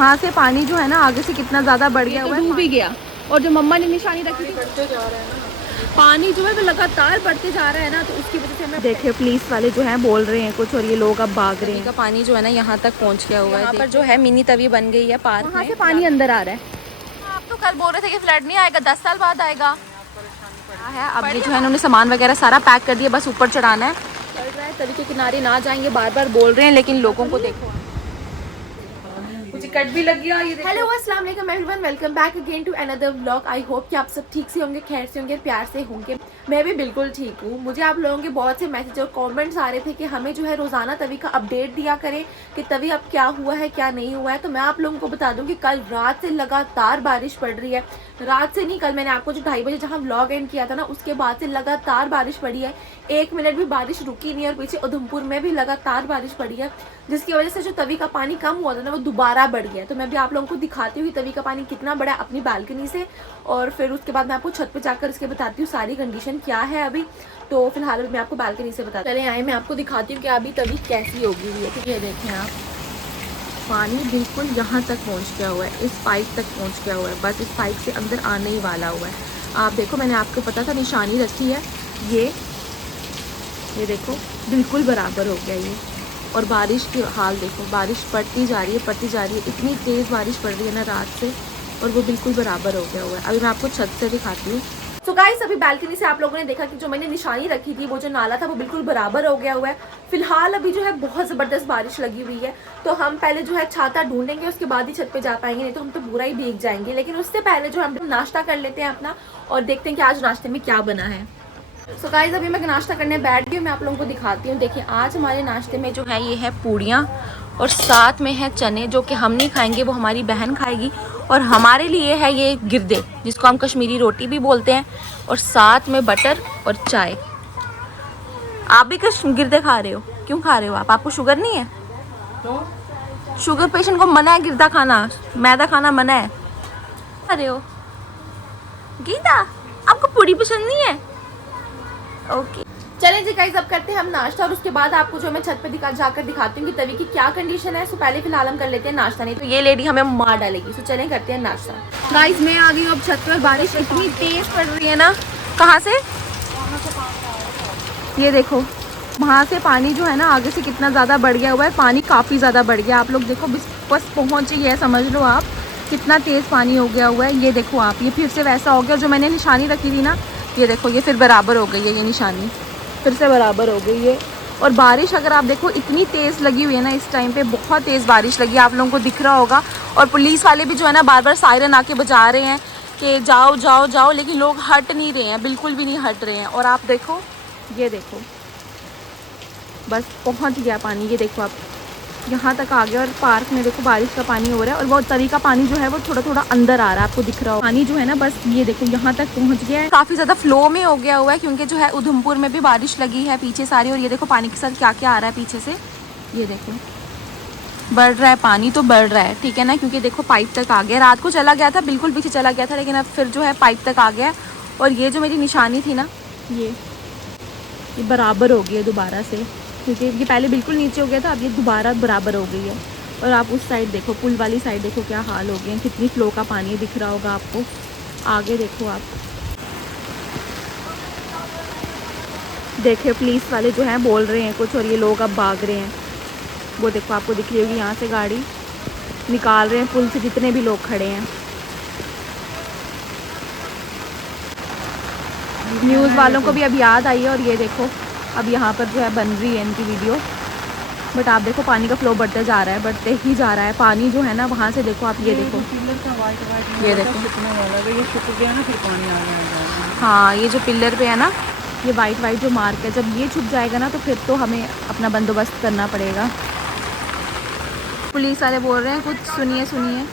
वहाँ से पानी जो है ना आगे से कितना ज़्यादा बढ़ गया हुआ है, डूब भी गया। और जो मम्मा ने निशानी रखी थी बढ़ते जा रहा है ना, पानी जो है वो लगातार बढ़ते जा रहा है ना, तो उसकी वजह से हमें देखिए पुलिस वाले जो हैं बोल रहे हैं कुछ और ये लोग अब भाग रहे हैं। का पानी जो है ना यहाँ तक पहुँच गया हुआ है। यहाँ पर जो है मिनी तवी बन गई है पार्क में, वहाँ से पानी अंदर आ रहा है। आप तो कल बोल रहे थे कि फ्लड नहीं आएगा, 10 साल बाद आएगा है। अब ये जो है उन्होंने सामान वगैरह सारा पैक कर दिया, बस ऊपर चढ़ाना है। चल रहा है तवी के किनारे ना जाएंगे बार बार बोल रहे हैं, लेकिन लोगों को देखो मुझे कट भी लग गया। ये हेलो अस्सलाम वालेकुम everyone, welcome back again to another vlog. I hope कि आप सब ठीक से होंगे, खैर से होंगे, प्यार से होंगे। मैं भी बिल्कुल ठीक हूँ। मुझे आप लोगों के बहुत से मैसेज और कमेंट्स आ रहे थे कि हमें जो है रोज़ाना तवी का अपडेट दिया करें कि तवी अब क्या हुआ है क्या नहीं हुआ है। तो मैं आप लोगों को बता दूं कि कल रात से लगातार बारिश पड़ रही है। रात से नहीं, कल मैंने आपको जो 2:30 बजे जहाँ व्लॉग एंड किया था ना, उसके बाद से लगातार बारिश पड़ी है। 1 मिनट भी बारिश रुकी नहीं। और पीछे उधमपुर में भी लगातार बारिश पड़ी है, जिसकी वजह से जो तवी का पानी कम हुआ था ना वो दोबारा बढ़ गया। तो मैं भी आप लोगों को दिखाती हूँ तवी का पानी कितना बड़ा है अपनी बालकनी से, और फिर उसके बाद मैं आपको छत पे जाकर इसके बताती हूँ सारी कंडीशन क्या है अभी। तो फिलहाल मैं आपको बालकनी से बता चले आए, मैं आपको दिखाती हूँ कि अभी तवी कैसी होगी हुई है। तो ये देखें आप, पानी बिल्कुल यहाँ तक पहुँच गया हुआ है, इस पाइप तक पहुँच गया हुआ है, बस इस पाइप से अंदर आने ही वाला हुआ है। आप देखो मैंने आपको पता था निशानी रखी है, ये देखो बिल्कुल बराबर हो गया ये। और बारिश की हाल देखो, बारिश पड़ती जा रही है पड़ती जा रही है, इतनी तेज़ बारिश पड़ रही है ना रात से, और वो बिल्कुल बराबर हो गया हुआ है। अभी मैं आपको छत से दिखाती हूँ। तो गाइस अभी बालकनी से आप लोगों ने देखा कि जो मैंने निशानी रखी थी वो जो नाला था वो बिल्कुल बराबर हो गया हुआ है। फिलहाल अभी जो है बहुत ज़बरदस्त बारिश लगी हुई है, तो हम पहले जो है छाता ढूंढेंगे, उसके बाद ही छत पे जा पाएंगे, नहीं तो हम तो पूरा ही भीग जाएंगे। लेकिन उससे पहले जो हम नाश्ता कर लेते हैं अपना, और देखते हैं कि आज नाश्ते में क्या बना है। सो गाइस अभी मैं नाश्ता करने बैठ गई हूँ, मैं आप लोगों को दिखाती हूँ। देखिए आज हमारे नाश्ते में जो है ये है पूड़ियाँ, और साथ में है चने, जो कि हम नहीं खाएंगे, वो हमारी बहन खाएगी। और हमारे लिए है ये गिरदे, जिसको हम कश्मीरी रोटी भी बोलते हैं, और साथ में बटर और चाय। आप भी गिरदे खा रहे हो? क्यों खा रहे हो आप? आपको शुगर नहीं है? तो शुगर पेशेंट को मना है गिरदा खाना, मैदा खाना मना है। खा रहे हो गीता? आपको पूड़ी पसंद नहीं है? ओके चलें जी गाइस, अब करते हैं हम नाश्ता, और उसके बाद आपको जो मैं छत पे जाकर दिखाती हूँ कि तवी की क्या कंडीशन है। सो पहले फिलहाल हम कर लेते हैं नाश्ता, नहीं तो ये लेडी हमें मार डालेगी। सो चलें करते हैं नाश्ता। गाइस मैं आ गई हूँ अब छत पर, बारिश इतनी तेज पड़ रही है ना। कहाँ से? ये देखो वहाँ से पानी जो है ना आगे से कितना ज़्यादा बढ़ गया हुआ है, पानी काफ़ी ज़्यादा बढ़ गया। आप लोग देखो बस पहुँच ही है, समझ लो आप कितना तेज़ पानी हो गया हुआ है। ये देखो आप, ये फिर से वैसा हो गया, जो मैंने निशानी रखी थी ना, ये देखो ये फिर बराबर हो गई है, ये निशानी फिर से बराबर हो गई है। और बारिश अगर आप देखो इतनी तेज़ लगी हुई है ना, इस टाइम पे बहुत तेज़ बारिश लगी, आप लोगों को दिख रहा होगा। और पुलिस वाले भी जो है ना बार बार सायरन आके बजा रहे हैं कि जाओ जाओ जाओ, लेकिन लोग हट नहीं रहे हैं, बिल्कुल भी नहीं हट रहे हैं। और आप देखो, ये देखो बस पहुंच गया पानी, ये देखो आप यहाँ तक आ गया। और पार्क में देखो बारिश का पानी हो रहा है, और वो तवी का पानी जो है वो थोड़ा थोड़ा अंदर आ रहा है, आपको दिख रहा हो पानी जो है ना, बस ये देखो यहाँ तक पहुँच गया है। काफ़ी ज़्यादा फ्लो में हो गया हुआ है, क्योंकि जो है उधमपुर में भी बारिश लगी है पीछे सारी। और ये देखो पानी के साथ क्या क्या आ रहा है पीछे से, ये देखो बढ़ रहा है पानी, तो बढ़ रहा है, ठीक है ना, क्योंकि देखो पाइप तक आ गया। रात को चला गया था, बिल्कुल पीछे चला गया था, लेकिन अब फिर जो है पाइप तक आ गया। और ये जो मेरी निशानी थी ना, ये बराबर हो गई है दोबारा से, क्योंकि ये पहले बिल्कुल नीचे हो गया था, अब ये दोबारा बराबर हो गई है। और आप उस साइड देखो, पुल वाली साइड देखो क्या हाल हो गया है, कितनी फ्लो का पानी दिख रहा होगा आपको। आगे देखो आप, देखिए पुलिस वाले जो हैं बोल रहे हैं कुछ, और ये लोग अब भाग रहे हैं। वो देखो आपको दिख रही होगी, यहाँ से गाड़ी निकाल रहे हैं पुल से जितने भी लोग खड़े हैं। न्यूज़ वालों को भी अब याद आई है। और ये देखो अब यहाँ पर जो है बन रही है इनकी वीडियो, बट आप देखो पानी का फ्लो बढ़ते जा रहा है, बढ़ते ही जा रहा है पानी जो है ना। वहाँ से देखो आप, ये देखो ये देखो, ये छुप गया ना, फिर पानी आ गया। हाँ ये जो पिलर पे है ना, ये वाइट जो मार्क है, जब ये छुप जाएगा ना तो फिर तो हमें अपना बंदोबस्त करना पड़ेगा। पुलिस वाले बोल रहे हैं कुछ, सुनिए सुनिए।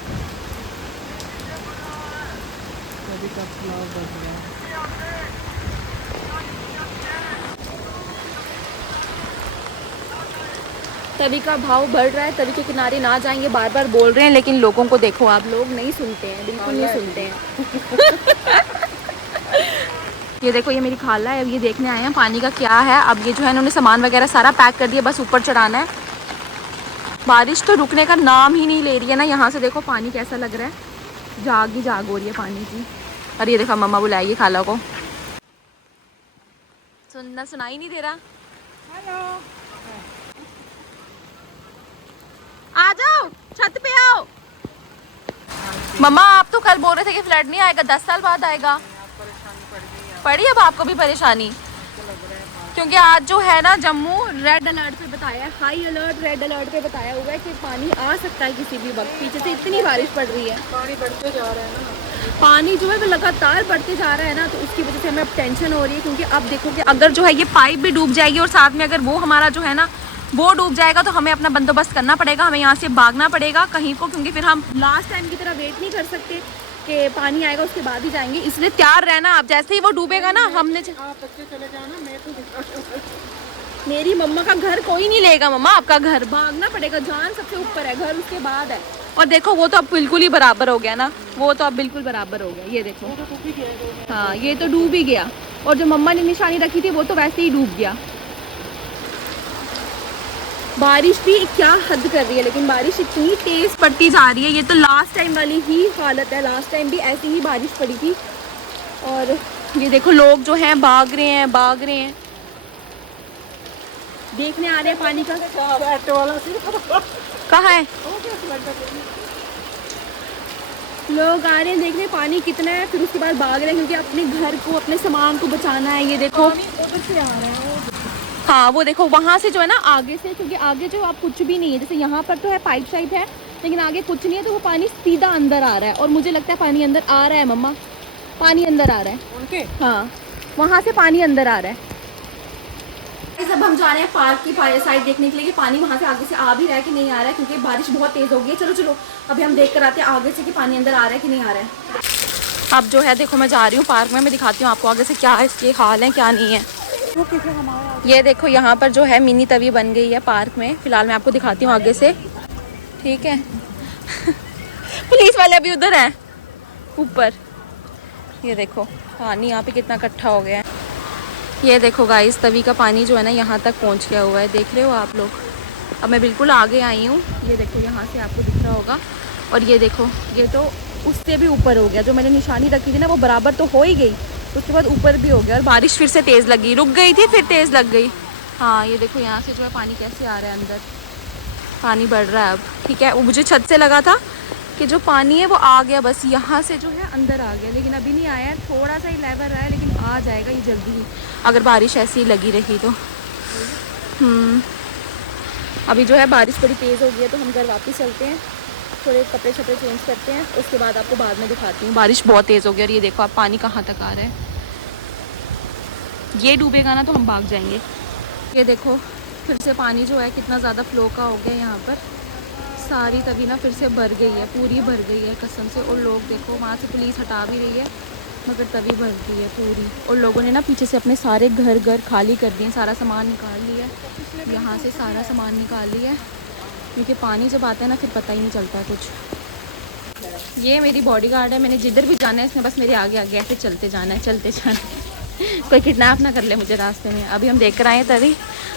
तवी का भाव बढ़ रहा है, तवी के किनारे ना जाएंगे बार बार बोल रहे हैं, लेकिन लोगों को देखो आप, लोग नहीं सुनते हैं, बिल्कुल नहीं सुनते हैं। ये देखो ये मेरी खाला है, अब ये देखने आए हैं पानी का क्या है। अब ये जो है इन्होंने सामान वगैरह सारा पैक कर दिया, बस ऊपर चढ़ाना है। बारिश तो रुकने का नाम ही नहीं ले रही है ना। यहाँ से देखो पानी कैसा लग रहा है, जाग ही जाग हो रही है पानी की। और ये देखो मम्मा बुलाएगी खाला को। सुनाई नहीं दे रहा। हेलो, आ जाओ छत पे आओ। मम्मा आप तो कल बोल रहे थे कि फ्लड नहीं आएगा, 10 साल बाद आएगा। परेशानी पड़ी अब आपको भी परेशानी, क्योंकि आज जो है ना जम्मू रेड अलर्ट पे बताया है, हाई अलर्ट रेड अलर्ट पे बताया हुआ है कि पानी आ सकता है किसी भी वक्त। पीछे से इतनी बारिश पड़ रही है, पानी बढ़ते जा रहा है ना। पानी जो है वो लगातार बढ़ते जा रहा है ना, तो उसकी वजह से हमें अब टेंशन हो रही है। क्योंकि अब देखो कि अगर जो है ये पाइप भी डूब जाएगी और साथ में अगर वो हमारा जो है ना वो डूब जाएगा, तो हमें अपना बंदोबस्त करना पड़ेगा, हमें यहाँ से भागना पड़ेगा कहीं को, क्योंकि फिर हम लास्ट टाइम की तरह वेट नहीं कर सकते कि पानी आएगा उसके बाद ही जाएंगे। इसलिए तैयार रहना आप, जैसे ही वो डूबेगा ना हमने आप बच्चे चले जाना, मैं तो मेरी मम्मा का घर कोई नहीं लेगा। मम्मा आपका घर भागना पड़ेगा, जान सबसे ऊपर है, घर उसके बाद है। और देखो वो तो अब बिल्कुल ही बराबर हो गया ना, वो तो अब बिल्कुल बराबर हो गया। ये देखो हाँ ये तो डूब ही गया, और जो मम्मा ने निशानी रखी थी वो तो वैसे ही डूब गया। बारिश भी क्या हद कर रही है, लेकिन बारिश इतनी तेज पड़ती जा रही है। ये तो लास्ट टाइम वाली ही हालत है, लास्ट टाइम भी ऐसी ही बारिश पड़ी थी। और ये देखो लोग जो हैं भाग रहे हैं, देखने आ रहे हैं पानी का। कहाँ है लोग आ रहे हैं देखने पानी कितना है, फिर उसके बाद भाग रहे हैं क्योंकि अपने घर को अपने सामान को बचाना है। ये देखो उधर से आ रहा है। हाँ वो देखो वहाँ से जो है ना आगे से, क्योंकि आगे जो आप कुछ भी नहीं है, जैसे यहाँ पर तो है पाइप शाइप है, लेकिन आगे कुछ नहीं है, तो वो पानी सीधा अंदर आ रहा है। और मुझे लगता है पानी अंदर आ रहा है मम्मा, पानी अंदर आ रहा है उनके, हाँ वहाँ से पानी अंदर आ रहा है। अब हम जा रहे हैं पार्क की साइड देखने के लिए कि पानी वहाँ से आगे से आ भी रहा है कि नहीं आ रहा है, क्योंकि बारिश बहुत तेज हो गई है। चलो अभी हम देख कर आते हैं आगे से कि पानी अंदर आ रहा है कि नहीं आ रहा है। अब जो है देखो मैं जा रही हूँ पार्क में, मैं दिखाती हूँ आपको आगे से क्या इसके हाल है क्या नहीं है। ये देखो यहाँ पर जो है मिनी तवी बन गई है पार्क में। फिलहाल मैं आपको दिखाती हूँ आगे से, ठीक है। पुलिस वाले अभी उधर हैं ऊपर। ये देखो पानी यहाँ पे कितना इकट्ठा हो गया है। ये देखो गाइस तवी का पानी जो है ना यहाँ तक पहुँच गया हुआ है, देख रहे हो आप लोग। अब मैं बिल्कुल आगे आई हूँ, ये देखो यहाँ से आपको दिख रहा होगा। और ये देखो ये तो उससे भी ऊपर हो गया, जो मैंने निशानी रखी थी ना वो बराबर तो हो ही गई, उसके बाद ऊपर भी हो गया। और बारिश फिर से तेज़ लगी, रुक गई थी फिर तेज़ लग गई। हाँ ये देखो यहाँ से जो है पानी कैसे आ रहा है अंदर, पानी बढ़ रहा है अब, ठीक है। वो मुझे छत से लगा था कि जो पानी है वो आ गया, बस यहाँ से जो है अंदर आ गया, लेकिन अभी नहीं आया है, थोड़ा सा ही लेवल रहा है, लेकिन आ जाएगा ये जल्दी ही, अगर बारिश ऐसी ही लगी रही तो। अभी जो है बारिश बड़ी तेज़ हो गई है, तो हम घर वापस चलते हैं, थोड़े कपड़े शपड़े चेंज करते हैं, उसके बाद आपको बाद में दिखाती हूँ। बारिश बहुत तेज़ हो गई और ये देखो आप पानी कहाँ तक आ रहा है। ये डूबेगा ना तो हम भाग जाएंगे। ये देखो फिर से पानी जो है कितना ज़्यादा फ्लो का हो गया यहाँ पर, सारी तवी ना फिर से भर गई है, पूरी भर गई है कसम से। और लोग देखो वहाँ से पुलिस हटा भी रही है, मगर तवी भर गई है पूरी। और लोगों ने ना पीछे से अपने सारे घर खाली कर दिए, सारा सामान निकाल लिया है, यहाँ से सारा सामान निकाल लिया है, क्योंकि पानी जब आता है ना फिर पता ही नहीं चलता है कुछ। ये मेरी बॉडीगार्ड है, मैंने जिधर भी जाना है इसने बस मेरे आगे आगे ऐसे चलते जाना है। कोई किडनैप ना कर ले मुझे रास्ते में। अभी हम देख कर आए हैं तभी,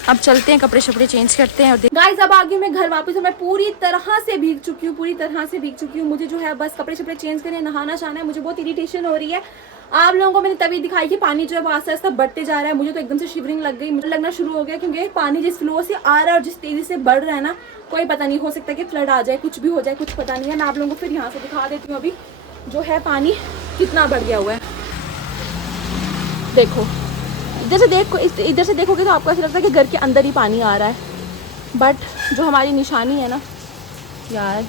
अब चलते हैं, कपड़े शपड़े चेंज करते हैं। और गाइस अब आ गई मैं घर वापस, मैं पूरी तरह से भीग चुकी हूँ, मुझे जो है बस कपड़े शपड़े चेंज करने, नहाना शाना है। मुझे बहुत इरिटेशन हो रही है। आप लोगों को मैंने तभी दिखाई कि पानी जो है वो आस्ते आस्ते बढ़ते जा रहा है। मुझे तो एकदम से शिवरिंग लग गई, मुझे लगना शुरू हो गया, क्योंकि पानी जिस फ्लो से आ रहा है और जिस तेजी से बढ़ रहा है ना, कोई पता नहीं, हो सकता है कि फ्लड आ जाए, कुछ भी हो जाए, कुछ पता नहीं है। मैं आप लोगों को फिर यहाँ से दिखा देती हूँ अभी जो है पानी कितना बढ़ गया हुआ है। देखो इधर से देखोगे तो आपको ऐसा लगता है कि घर के अंदर ही पानी आ रहा है, बट जो हमारी निशानी है ना यार,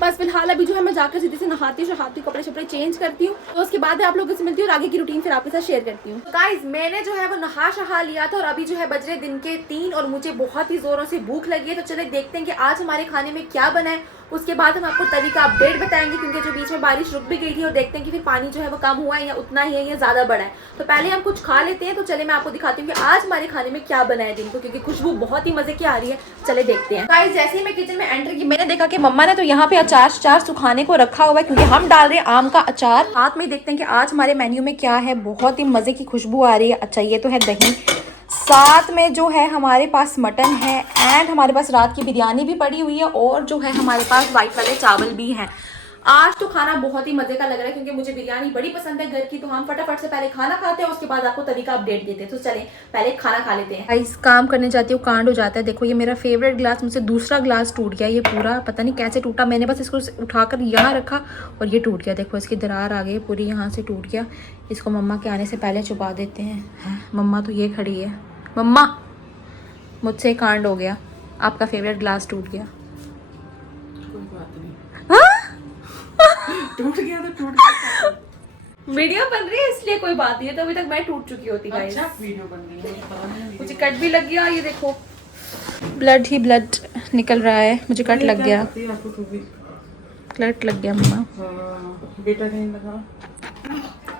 बस फिलहाल अभी जो है मैं जाकर सीधे से नहाती कपड़े शपड़े चेंज करती हूँ, तो उसके बाद आप लोगों से मिलती हूँ और आगे की रूटीन फिर आपके साथ शेयर करती हूँ। गाइस मैंने जो है वो नहा शहा लिया था और अभी जो है बज रहे दिन के 3 और मुझे बहुत ही जोरों से भूख लगी है। तो चले देखते हैं कि आज हमारे खाने में क्या बना है। उसके बाद हम आपको तवी का अपडेट बताएंगे, क्योंकि जो बीच में बारिश रुक भी गई थी, और देखते हैं कि फिर पानी जो है वो कम हुआ है या उतना ही है या ज्यादा बढ़ा है। तो पहले हम कुछ खा लेते हैं। तो चले मैं आपको दिखाती हूँ कि आज हमारे खाने में क्या बना है दिन को, क्योंकि खुशबू बहुत ही मजे की आ रही है। चले देखते हैं। गाइस जैसे ही मैं किचन में एंटर की, मैंने देखा कि मम्मा ने तो यहाँ पे अचार सुखाने को रखा हुआ है, क्योंकि हम डाल रहे हैं आम का अचार। साथ में देखते हैं कि आज हमारे मेन्यू में क्या है। बहुत ही मजे की खुशबू आ रही है। अच्छा ये तो है दही, साथ में जो है हमारे पास मटन है एंड हमारे पास रात की बिरयानी भी पड़ी हुई है और जो है हमारे पास वाइट वाले चावल भी हैं। आज तो खाना बहुत ही मजे का लग रहा है क्योंकि मुझे बिरयानी बड़ी पसंद है घर की, तो हम फटाफट से पहले खाना खाते हैं, उसके बाद आपको तरीका अपडेट देते हैं। तो चलें पहले खाना खा लेते हैं। इस काम करने जाती हूँ कांड हो जाता है। देखो ये मेरा फेवरेट ग्लास, मुझसे दूसरा ग्लास टूट गया, ये पूरा पता नहीं कैसे टूटा। मैंने बस इसको उठाकर यहाँ रखा और ये टूट गया। देखो इसकी दरार आ गई पूरी, यहाँ से टूट गया। इसको मम्मा के आने से पहले छुपा देते हैं। मम्मा तो ये खड़ी है। मम्मा मुझसे कांड हो गया, आपका फेवरेट ग्लास टूट गया। कोई बात नहीं, हाँ? टूट गया तो टूट गया। वीडियो बन रही है इसलिए कोई बात नहीं है, तो अभी तक मैं टूट चुकी होती गाइस। अच्छा वीडियो बन रही है, मुझे पता नहीं। मुझे कट भी लग गया, ये देखो ब्लड ही ब्लड निकल रहा है, मुझे कट लग गया। कट लग गया मम्मा। बेटा कहीं लगा।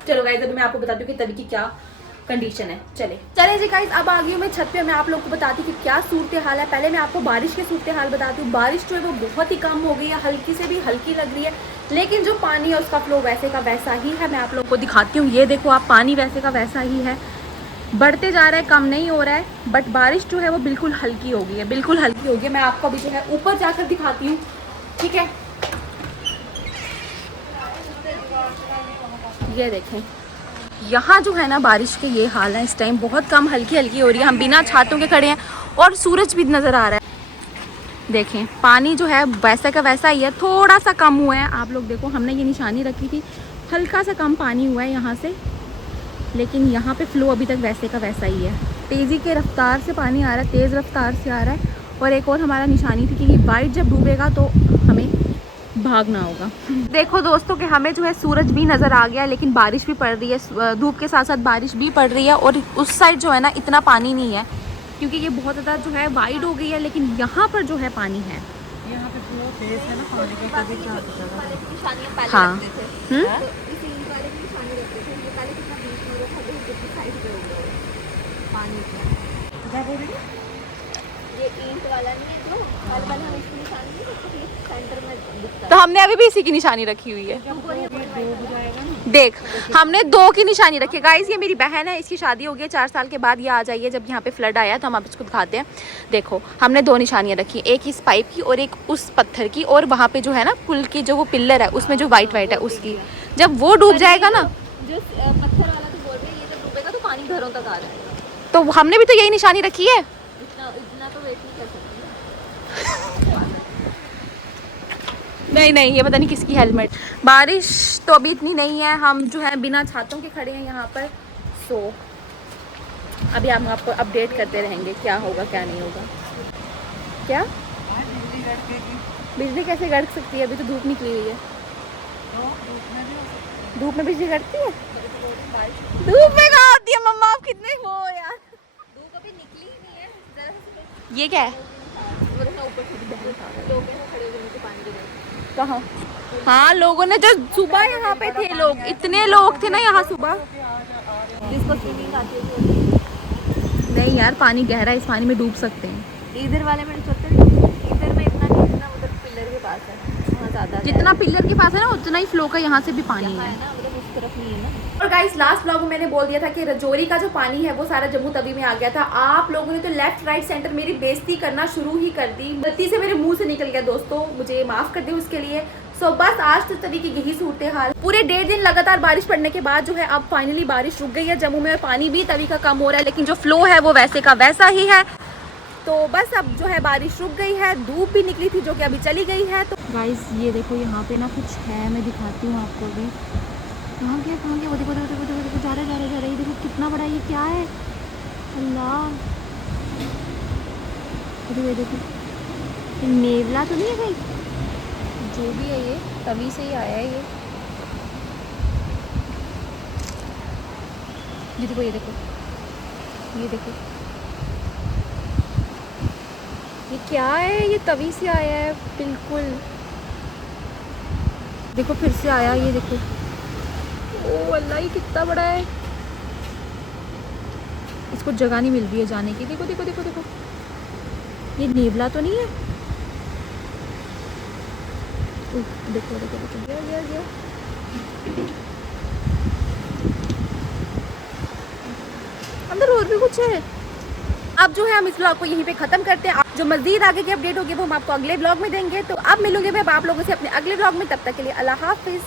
चलो गाइस अभी मैं आपको बताती हूँ कि तभी की क्या कंडीशन है। चले जी गाइस, अब आ गई हूँ मैं छत पे। मैं आप लोगों को बताती हूँ कि क्या सूरत हाल है। पहले मैं आपको बारिश के सूरत हाल बताती हूँ। बारिश जो है वो बहुत ही कम हो गई है, हल्की से भी हल्की लग रही है, लेकिन जो पानी है उसका फ्लो वैसे का वैसा ही है। मैं आप लोगों को दिखाती हूँ, ये देखो आप, पानी वैसे का वैसा ही है, बढ़ते जा रहा है, कम नहीं हो रहा है। बट बारिश जो है वो बिल्कुल हल्की हो गई है, बिल्कुल हल्की हो गई है। मैं आपको अभी जो है ऊपर जाकर दिखाती हूँ, ठीक है। ये देखें यहाँ जो है ना बारिश के ये हाल है, इस टाइम बहुत कम हल्की हल्की हो रही है। हम बिना छातों के खड़े हैं और सूरज भी नज़र आ रहा है। देखें पानी जो है वैसा का वैसा ही है, थोड़ा सा कम हुआ है। आप लोग देखो, हमने ये निशानी रखी थी, हल्का सा कम पानी हुआ है यहाँ से, लेकिन यहाँ पे फ्लो अभी तक वैसे का वैसा ही है। तेज़ी के रफ्तार से पानी आ रहा है, तेज़ रफ्तार से आ रहा है। और एक और हमारा निशानी थी कि वाइट जब डूबेगा तो हमें भागना होगा। देखो दोस्तों कि हमें जो है सूरज भी नज़र आ गया, लेकिन बारिश भी पड़ रही है, धूप के साथ साथ बारिश भी पड़ रही है। और उस साइड जो है ना इतना पानी नहीं है क्योंकि ये बहुत ज़्यादा जो है वाइड हो गई है, लेकिन यहाँ पर जो है पानी है। यहाँ पे फ्लो तेज है ना पानी का, कभी क्या हाँ क्या बोल रही है? ये ईंट वाला नहीं है जो हर हम इसकी निशानी नहीं रखी, सेंटर में दिखता है। तो हमने अभी भी इसी की निशानी रखी हुई है। देख हमने 2 की निशानी रखी है। गाइस ये मेरी बहन है, इसकी शादी हो गई 4 साल के बाद ये आ जाइए। जब यहाँ पे फ्लड आया तो हम आप इसको दिखाते हैं। देखो हमने 2 निशानियाँ रखी, एक इस पाइप की और एक उस पत्थर की, और वहाँ पे जो है ना पुल की जो वो पिल्लर है उसमें जो वाइट वाइट है उसकी। जब वो डूब जाएगा ना, जो पत्थर वाला तो बोल रहे हैं, ये जब डूबेगा तो पानी घरों तक आ जाएगा। तो हमने भी तो यही निशानी रखी है। इतना तो वेट नहीं कर सकती। नहीं ये पता नहीं किसकी हेलमेट। बारिश तो अभी इतनी नहीं है, हम जो है बिना छातों के खड़े हैं यहाँ पर। सो अभी हम आपको अपडेट करते रहेंगे क्या होगा क्या नहीं होगा। क्या बिजली कैसे गड़ सकती है, अभी तो धूप निकली हुई है। धूप में बिजली गड़ती है? धूप में कहाँ होती है मम्मा, आप कितने हो यार। धूप अभी निकली ही नहीं है जरा। ये क्या है? कहाँ? हाँ लोगों ने जो सुबह यहाँ पे थे, लोग इतने लोग थे ना यहाँ सुबह। जिसको स्विमिंग आती है नहीं यार, पानी गहरा है, इस पानी में डूब सकते हैं। इधर वाले में डूब सकते हैं, इधर में इतना नहीं, जितना उधर पिलर के पास है वहाँ ज़्यादा। जितना पिलर के पास है ना उतना ही फ्लो का यहाँ से भी पानी है ना, मतलब उस तरफ नहीं है ना। और गाइस लास्ट ब्लॉग में मैंने बोल दिया था कि रजौरी का जो पानी है वो सारा जम्मू तवी में आ गया था। आप लोगों ने तो लेफ्ट राइट सेंटर मेरी बेइज्जती करना शुरू ही कर दी, गलती से मेरे मुंह से निकल गया दोस्तों, मुझे माफ कर दे उसके लिए। सो बस आज तो तभी की यही सूरत हाल। पूरे 1.5 दिन लगातार बारिश पड़ने के बाद जो है अब फाइनली बारिश रुक गई है जम्मू में, और पानी भी तभी का कम हो रहा है, लेकिन जो फ्लो है वो वैसे का वैसा ही है। तो बस अब जो है बारिश रुक गई है, धूप भी निकली थी जो कि अभी चली गई है। तो गाइस ये देखो यहाँ पे ना कुछ है, मैं दिखाती हूँ आपको भी। कहाँ गया वो देखो देखो देखो देखो, जा रहा है ये देखो कितना बड़ा, ये क्या है अल्लाह। ये देखो ये नेवला तो नहीं है भाई, जो भी है ये तभी से ही आया है ये देखो ये देखो ये देखो, ये क्या है, ये तभी से आया है बिल्कुल। देखो फिर से आया, ये देखो ओ अल्लाह ये कितना बड़ा है, इसको जगह नहीं मिल रही है जाने की। देखो देखो देखो देखो, ये नेवला तो नहीं है। देखो देखो देखो गया गया गया। अंदर और भी कुछ है, अब जो है हम इस ब्लॉग को यहीं पे खत्म करते हैं। जो मजीद आगे की अपडेट होगी वो हम आपको अगले ब्लॉग में देंगे। तो अब मिलूंगे मैं आप लोगों से अपने अगले ब्लॉग में, तब तक के लिए अल्लाह हाफिज।